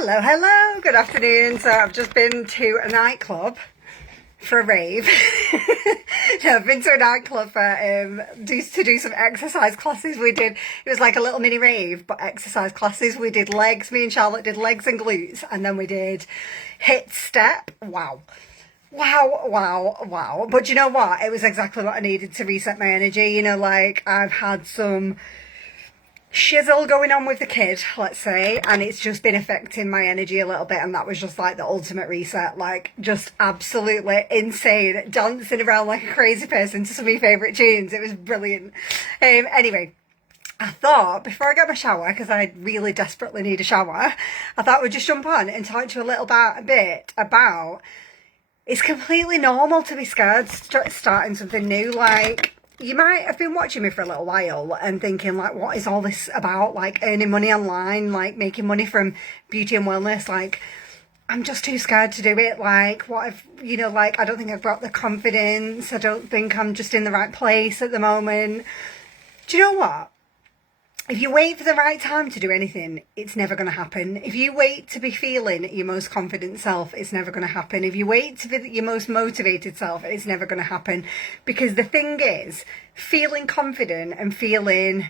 Hello, hello, good afternoon. So I've just been to a nightclub for a rave. No, I've been to a nightclub for, to do some exercise classes. It was like a little mini rave, but exercise classes. We did legs, me and Charlotte did legs and glutes, and then we did hit step. Wow. Wow. But you know what? It was exactly what I needed to reset my energy. You know, like I've had some shizzle going on with the kid, let's say, and it's just been affecting my energy a little bit, and that was just like the ultimate reset, like just absolutely insane, dancing around like a crazy person to some of my favourite tunes. It was brilliant. Anyway, I thought before I get my shower, because I really desperately need a shower, I thought we'd just jump on and talk to you a bit about it's completely normal to be scared starting something new. Like, you might have been watching me for a little while and thinking, like, what is all this about? Like, earning money online, like, making money from beauty and wellness. Like, I'm just too scared to do it. Like, what if, like, I don't think I've got the confidence. I don't think I'm just in the right place at the moment. Do you know what? If you wait for the right time to do anything, it's never going to happen. If you wait to be feeling your most confident self, it's never going to happen. If you wait to be your most motivated self, it's never going to happen. Because the thing is, feeling confident and feeling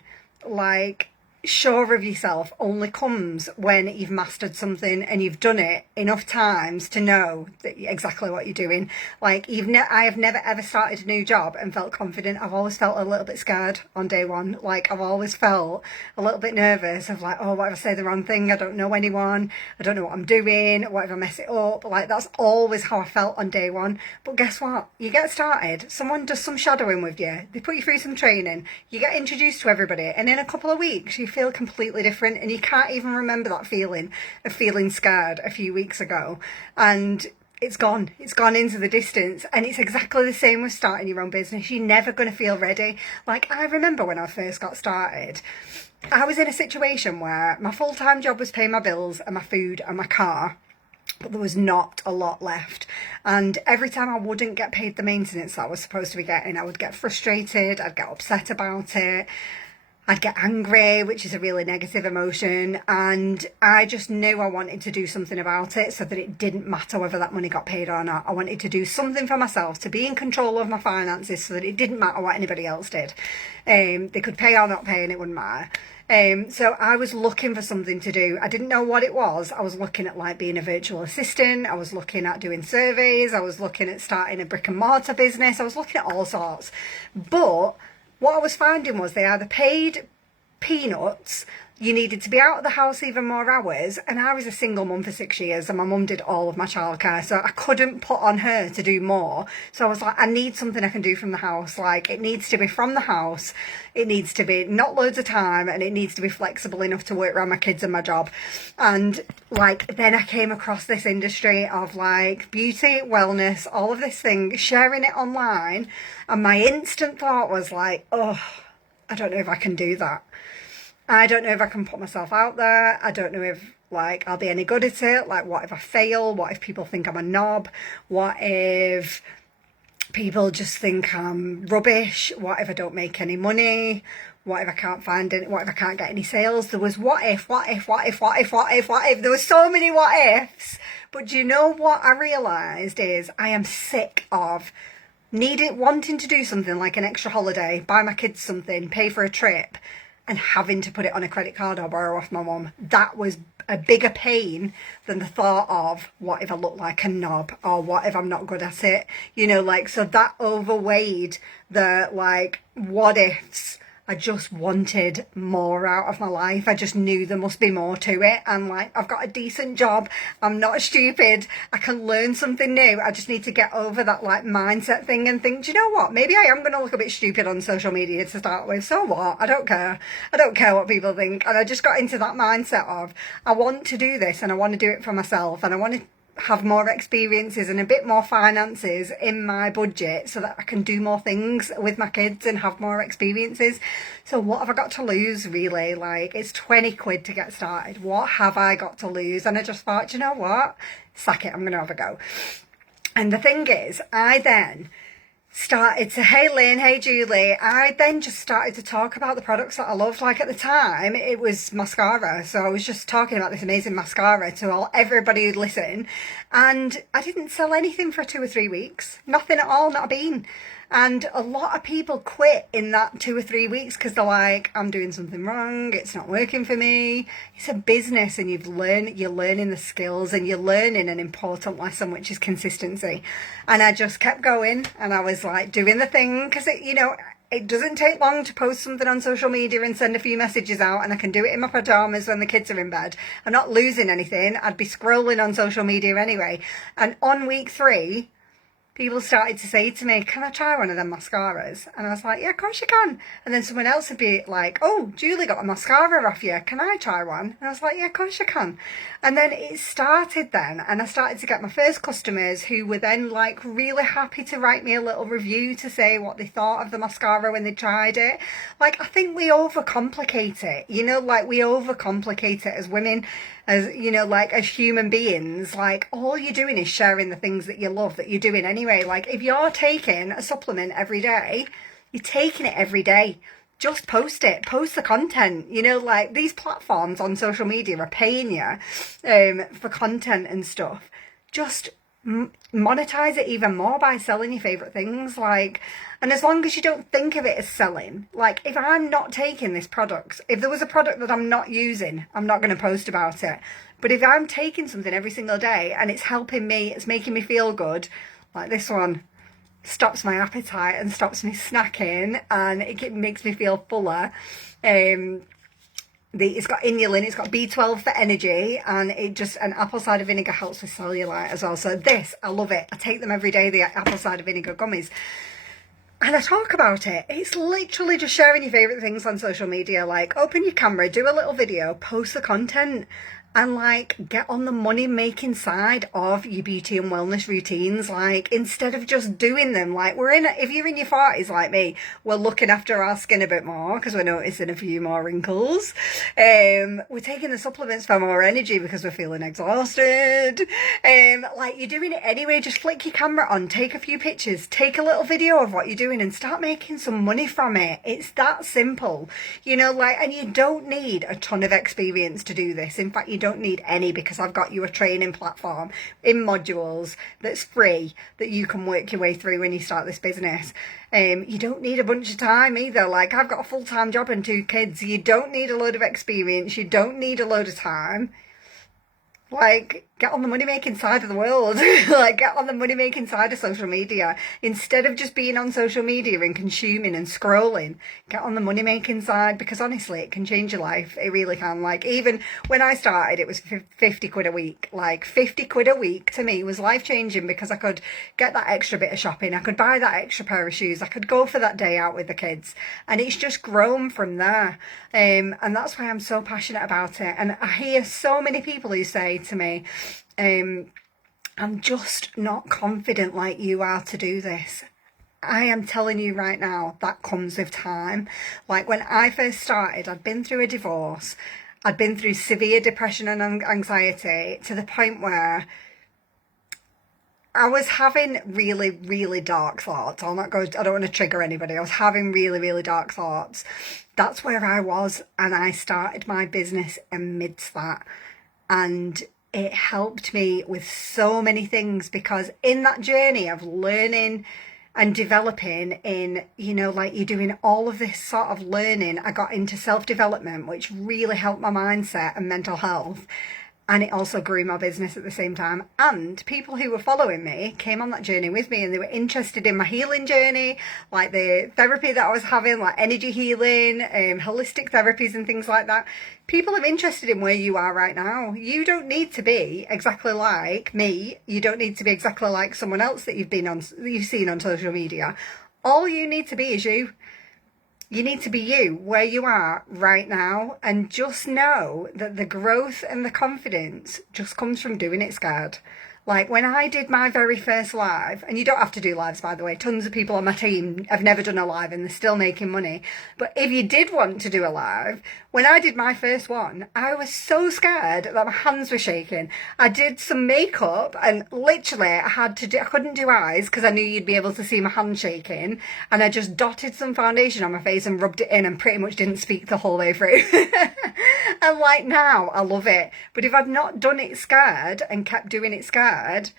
like sure of yourself only comes when you've mastered something and you've done it enough times to know exactly what you're doing. Like, I have never ever started a new job and felt confident. I've always felt a little bit scared on day one. Like, I've always felt a little bit nervous of like, oh, what if I say the wrong thing? I don't know anyone. I don't know what I'm doing. What if I mess it up? Like, that's always how I felt on day one. But guess what? You get started. Someone does some shadowing with you. They put you through some training. You get introduced to everybody. And in a couple of weeks, you feel completely different, and you can't even remember that feeling of feeling scared a few weeks ago, and it's gone into the distance. And it's exactly the same with starting your own business. You're never going to feel ready. Like, I remember when I first got started, I was in a situation where my full-time job was paying my bills and my food and my car, but there was not a lot left. And every time I wouldn't get paid the maintenance that I was supposed to be getting, I would get frustrated, I'd get upset about it, I'd get angry, which is a really negative emotion, and I just knew I wanted to do something about it so that it didn't matter whether that money got paid or not. I wanted to do something for myself, to be in control of my finances so that it didn't matter what anybody else did. They could pay or not pay and it wouldn't matter. So I was looking for something to do. I didn't know what it was. I was looking at like being a virtual assistant. I was looking at doing surveys. I was looking at starting a brick and mortar business. I was looking at all sorts. But what I was finding was they either paid peanuts, you needed to be out of the house even more hours, and I was a single mum for 6 years and my mum did all of my childcare, so I couldn't put on her to do more. So I was like, I need something I can do from the house. Like, it needs to be from the house, it needs to be not loads of time, and it needs to be flexible enough to work around my kids and my job. And like, then I came across this industry of like beauty, wellness, all of this thing, sharing it online, and my instant thought was like, oh, I don't know if I can do that. I don't know if I can put myself out there. I don't know if like I'll be any good at it. Like, what if I fail? What if people think I'm a knob? What if people just think I'm rubbish? What if I don't make any money? What if I can't find any? What if I can't get any sales? There was what if. There were so many what ifs. But do you know what I realised is I am sick of wanting to do something like an extra holiday, buy my kids something, pay for a trip, and having to put it on a credit card or borrow off my mum. That was a bigger pain than the thought of what if I look like a knob, or what if I'm not good at it. So that overweighed the like what ifs. I just wanted more out of my life. I just knew there must be more to it. And like, I've got a decent job. I'm not stupid. I can learn something new. I just need to get over that like mindset thing and think, do you know what? Maybe I am going to look a bit stupid on social media to start with. So what? I don't care. I don't care what people think. And I just got into that mindset of, I want to do this and I want to do it for myself, and I want to have more experiences and a bit more finances in my budget so that I can do more things with my kids and have more experiences. So what have I got to lose, really? Like, it's 20 quid to get started. What have I got to lose? And I just thought, you know what? Sack it, I'm going to have a go. And the thing is, I then started to, hey Lynn, hey Julie, I then just started to talk about the products that I loved. Like at the time, it was mascara. So I was just talking about this amazing mascara to everybody who'd listen. And I didn't sell anything for 2 or 3 weeks. Nothing at all, not a bean. And a lot of people quit in that 2 or 3 weeks because they're like, I'm doing something wrong. It's not working for me. It's a business and you're learning the skills and you're learning an important lesson, which is consistency. And I just kept going and I was like doing the thing because it doesn't take long to post something on social media and send a few messages out, and I can do it in my pajamas when the kids are in bed. I'm not losing anything. I'd be scrolling on social media anyway. And on week 3, people started to say to me, can I try one of them mascaras? And I was like, yeah, of course you can. And then someone else would be like, oh, Julie got a mascara off you. Can I try one? And I was like, yeah, of course you can. And then it started then. And I started to get my first customers who were then like really happy to write me a little review to say what they thought of the mascara when they tried it. Like, I think we overcomplicate it. We overcomplicate it as women, as as human beings. Like, all you're doing is sharing the things that you love that you're doing anyway. Like, if you're taking a supplement every day, you're taking it every day. Just post it. Post the content. These platforms on social media are paying you for content and stuff. Just monetize it even more by selling your favourite things. And as long as you don't think of it as selling, like if I'm not taking this product, if there was a product that I'm not using, I'm not going to post about it. But if I'm taking something every single day and it's helping me, it's making me feel good, like this one stops my appetite and stops me snacking and it makes me feel fuller. It's got inulin, it's got B12 for energy, and and apple cider vinegar helps with cellulite as well. So this, I love it. I take them every day, the apple cider vinegar gummies. And I talk about it. It's literally just sharing your favourite things on social media. Like, open your camera, do a little video, post the content, and get on the money making side of your beauty and wellness routines. Instead of just doing them, if you're in your 40s like me, we're looking after our skin a bit more because we're noticing a few more wrinkles. We're taking the supplements for more energy because we're feeling exhausted. You're doing it anyway. Just flick your camera on, take a few pictures, take a little video of what you're doing and start making some money from it. It's that simple, and you don't need a ton of experience to do this. In fact, you don't need any, because I've got you a training platform in modules that's free that you can work your way through when you start this business. You don't need a bunch of time either. I've got a full-time job and 2 kids. You don't need a load of experience. You don't need a load of time. Get on the money-making side of the world. Get on the money-making side of social media. Instead of just being on social media and consuming and scrolling, get on the money-making side, because honestly, it can change your life. It really can. Even when I started, it was 50 quid a week. 50 quid a week to me was life-changing, because I could get that extra bit of shopping. I could buy that extra pair of shoes. I could go for that day out with the kids. And it's just grown from there. And that's why I'm so passionate about it. And I hear so many people who say to me, I'm just not confident like you are to do this. I am telling you right now, that comes with time. When I first started, I'd been through a divorce. I'd been through severe depression and anxiety to the point where I was having really, really dark thoughts. I don't want to trigger anybody. I was having really, really dark thoughts. That's where I was. And I started my business amidst that. And it helped me with so many things, because in that journey of learning and developing you're doing all of this sort of learning, I got into self-development, which really helped my mindset and mental health. And it also grew my business at the same time. And people who were following me came on that journey with me, and they were interested in my healing journey, the therapy that I was having, energy healing, holistic therapies and things like that. People are interested in where you are right now. You don't need to be exactly like me. You don't need to be exactly like someone else that you've seen on social media. All you need to be is you. You need to be you, where you are right now, and just know that the growth and the confidence just comes from doing it scared. When I did my very first live, and you don't have to do lives, by the way, tons of people on my team have never done a live and they're still making money. But if you did want to do a live, When I did my first one, I was so scared that my hands were shaking. I did some makeup and literally I couldn't do eyes because I knew you'd be able to see my hand shaking. And I just dotted some foundation on my face and rubbed it in and pretty much didn't speak the whole way through. And like now, I love it. But if I'd not done it scared and kept doing it scared,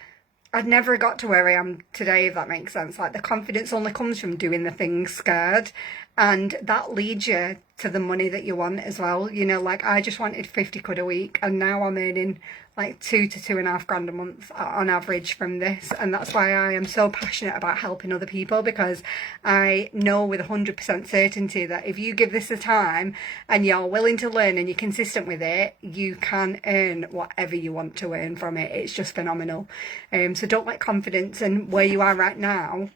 I'd never got to where I am today, if that makes sense. Like, the confidence only comes from doing the things scared, and that leads you to the money that you want as well. You know, like, I just wanted 50 quid a week, and now I'm earning like 2 to 2.5 grand a month on average from this. And that's why I am so passionate about helping other people, because I know with 100% certainty that if you give this the time and you're willing to learn and you're consistent with it, you can earn whatever you want to earn from it. It's just phenomenal. So don't let confidence and where you are right now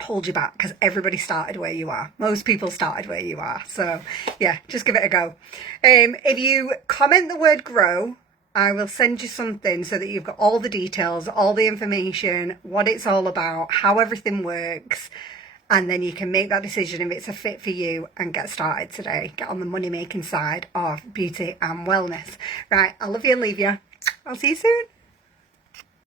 hold you back, because everybody started where you are. Most people started where you are. So yeah, just give it a go. If you comment the word grow, I will send you something so that you've got all the details, all the information, what it's all about, how everything works, and then you can make that decision if it's a fit for you and get started today. Get on the money making side of beauty and wellness. Right, I love you and leave you. I'll see you soon.